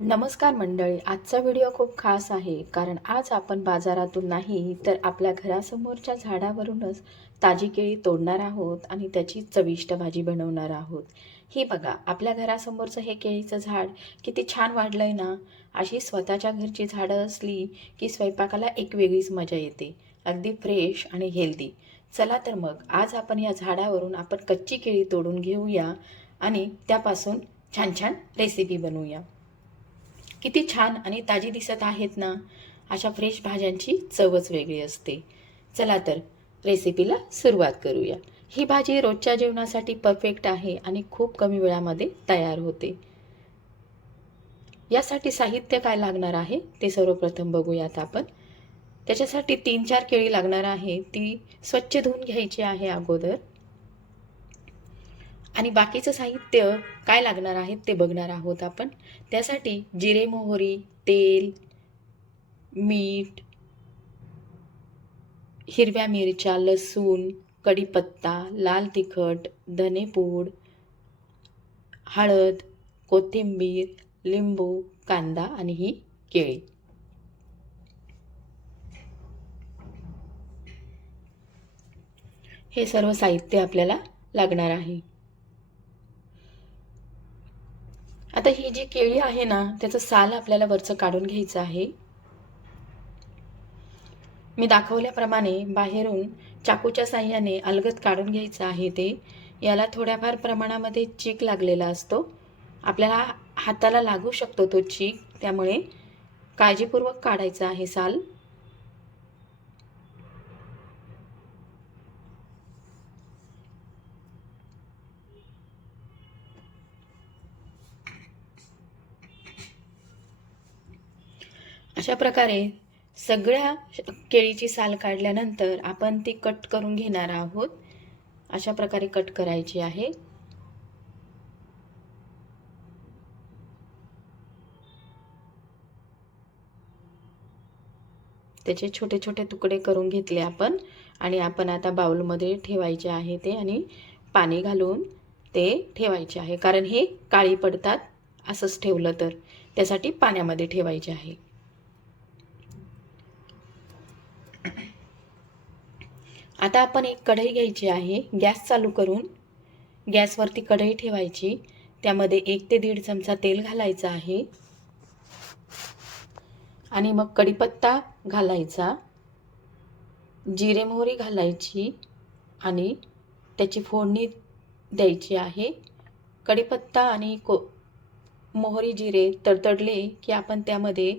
नमस्कार मंडळी, आजचा व्हिडिओ खूप खास आहे कारण आज आपण बाजारातून नाही तर आपल्या घरासमोरच्या झाडावरूनच ताजी केळी तोडणार आहोत आणि त्याची चविष्ट भाजी बनवणार आहोत। ही बघा, आपल्या घरासमोरचं हे केळीचं झाड किती छान वाढलंय ना। अशी स्वतःच्या घरची झाडं असली की स्वयंपाकाला एक वेगळीच मजा येते, अगदी फ्रेश आणि हेल्दी। चला तर मग आज आपण या झाडावरून कच्ची केळी तोडून घेऊया आणि त्यापासून छान छान रेसिपी बनवूया। किती छान आणि ताजी दिसत आहेत ना। अशा फ्रेश भाज्यांची चवच वेगळी असते। चला तर रेसिपीला सुरुवात करूया। ही भाजी रोजच्या जेवणासाठी परफेक्ट आहे आणि खूप कमी वेळामध्ये तयार होते। यासाठी साहित्य काय लागणार आहे ते सर्वप्रथम बघूयात आपण। त्याच्यासाठी 3-4 केळी लागणार आहे, ती स्वच्छ धुवून घ्यायची आहे अगोदर। आणि बाकीचं साहित्य काय लागणार आहे ते बघणार आहोत आपण। त्यासाठी जिरे, मोहरी, तेल, मीठ, हिरव्या मिरच्या, लसूण, कढीपत्ता, लाल तिखट, धनेपूड, हळद, कोथिंबीर, लिंबू, कांदा आणि ही केळी। हे सर्व साहित्य आपल्याला लागणार आहे। आता ही जी केळी आहे ना, त्याचं साल आपल्याला वरचं काढून घ्यायचं आहे। मी दाखवल्याप्रमाणे बाहेरून चाकूच्या साहाय्याने अलगद काढून घ्यायचं आहे ते। याला थोड्याफार प्रमाणामध्ये चीक लागलेला असतो, आपल्याला हाताला लागू शकतो तो चीक, त्यामुळे काळजीपूर्वक काढायचं आहे साल। अशा प्रकारे सगळ्या केळीची साल काढल्यानंतर आपण ती कट करून घेणार आहोत। अशा प्रकारे कट करायची आहे। त्याचे छोटे छोटे तुकडे करून घेतले आपण आणि आपण आता बाउलमध्ये ठेवायचे आहे ते आणि पाणी घालून ते ठेवायचे आहे, कारण हे काळी पडतात असंच ठेवलं तर। त्यासाठी पाण्यामध्ये ठेवायचे आहे। आता आपण एक कढई घ्यायची आहे, गॅस चालू करून गॅसवरती कढई ठेवायची। त्यामध्ये 1 ते 1.5 चमचा तेल घालायचं आहे आणि मग कढीपत्ता घालायचा, जिरे मोहरी घालायची आणि त्याची फोडणी द्यायची आहे। कढीपत्ता आणि मोहरी जिरे तडतडले की आपण त्यामध्ये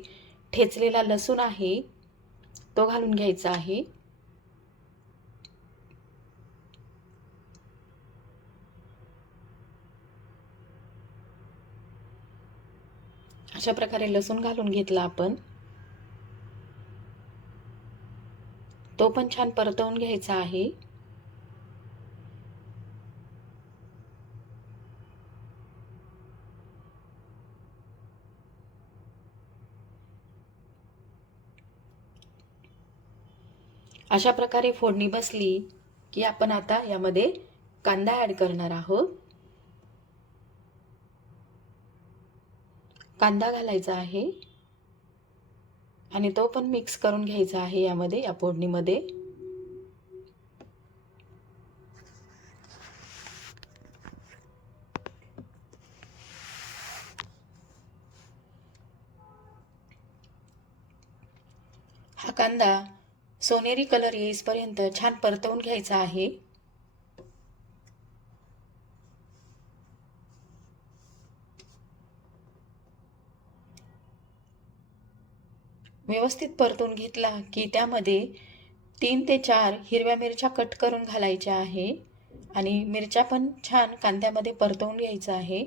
ठेचलेला लसूण आहे तो घालून घ्यायचा आहे। अशा प्रकारे लसूण घालून घेतला आपण, तो पण छान परतवून घ्यायचा आहे। अशा प्रकारे फोडणी बसली की आपण आता यामध्ये कांदा ॲड करणार आहोत। कांदा घालायचा आहे आणि तो पण मिक्स करून घ्यायचा आहे यामध्ये, या फोडणीमध्ये। हा कांदा सोनेरी कलर येईपर्यंत छान परतवून घ्यायचा आहे। व्यवस्थित परतून घेतला की त्यामध्ये 3 ते 4 हिरव्या मिरच्या कट करून घालायच्या आहे आणि मिरच्या पण छान कांद्यामध्ये परतवून घ्यायचा आहे।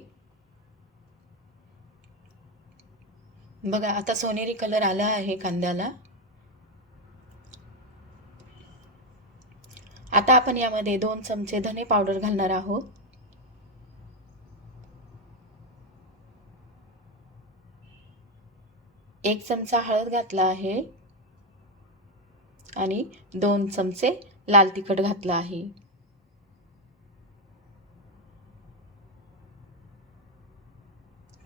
बघा, आता सोनेरी कलर आला आहे कांद्याला। आता आपण यामध्ये 2 चमचे धने पावडर घालणार आहोत। 1 चमचा हळद घातला आहे आणि 2 चमचे लाल तिखट घातला आहे।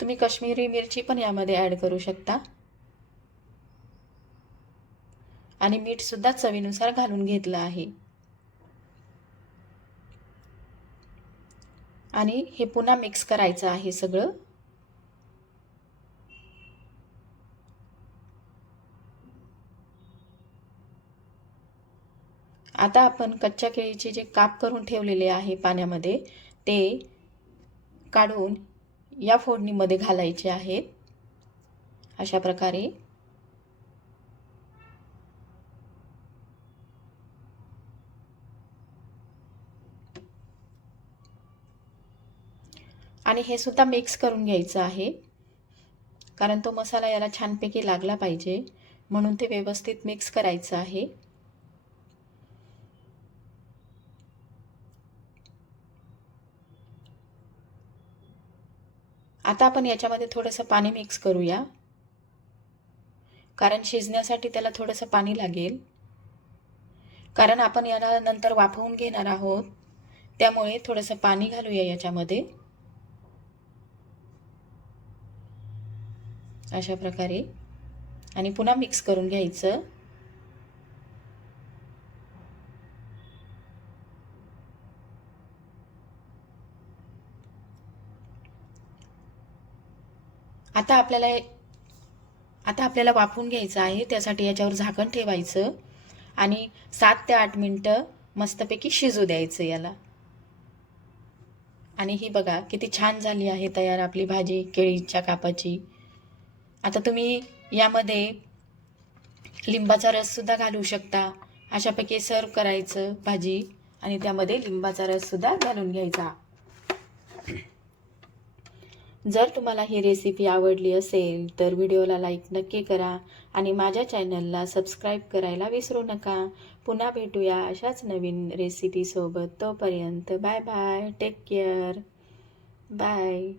तुम्ही काश्मीरी मिरची पण यामध्ये ॲड करू शकता आणि मीठ सुद्धा चवीनुसार घालून घेतलं आहे. आणि हे पुन्हा मिक्स करायचं आहे सगळं. आता आपण कच्च्या केळीचे जे काप करून ठेवलेले आहे पाण्यामध्ये ते काढून या फोडणीमध्ये घालायचे आहेत अशा प्रकारे. आणि हे सुद्धा मिक्स करून घ्यायचं आहे, कारण तो मसाला याला छानपैकी लागला पाहिजे, म्हणून ते व्यवस्थित मिक्स करायचं आहे. आता आपण याच्यामध्ये थोडंसं पाणी मिक्स करूया, कारण शिजण्यासाठी त्याला थोडंसं पाणी लागेल, कारण आपण याला नंतर वाफवून घेणार आहोत, त्यामुळे थोडंसं पाणी घालूया याच्यामध्ये अशा प्रकारे. आणि पुन्हा मिक्स करून घ्यायचं. आता आपल्याला वाफवून घ्यायचं आहे, त्यासाठी याच्यावर झाकण ठेवायचं आणि 7 ते 8 मिनिटं मस्तपैकी शिजू द्यायचं याला. आणि ही बघा किती छान झाली आहे तयार आपली भाजी केळीच्या कापाची. आता तुम्ही यामध्ये लिंबाचा रस सुद्धा घालू शकता. अशापैकी सर्व करायचं भाजी आणि त्यामध्ये लिंबाचा रस सुद्धा घालून घ्यायचा. जर तुम्हाला ही रेसिपी आवडली असेल तर व्हिडिओला लाईक नक्की करा आणि माझ्या चॅनलला सबस्क्राईब करायला विसरू नका. पुन्हा भेटूया अशाच नवीन रेसिपीसोबत. तोपर्यंत bye bye. Take care. Bye.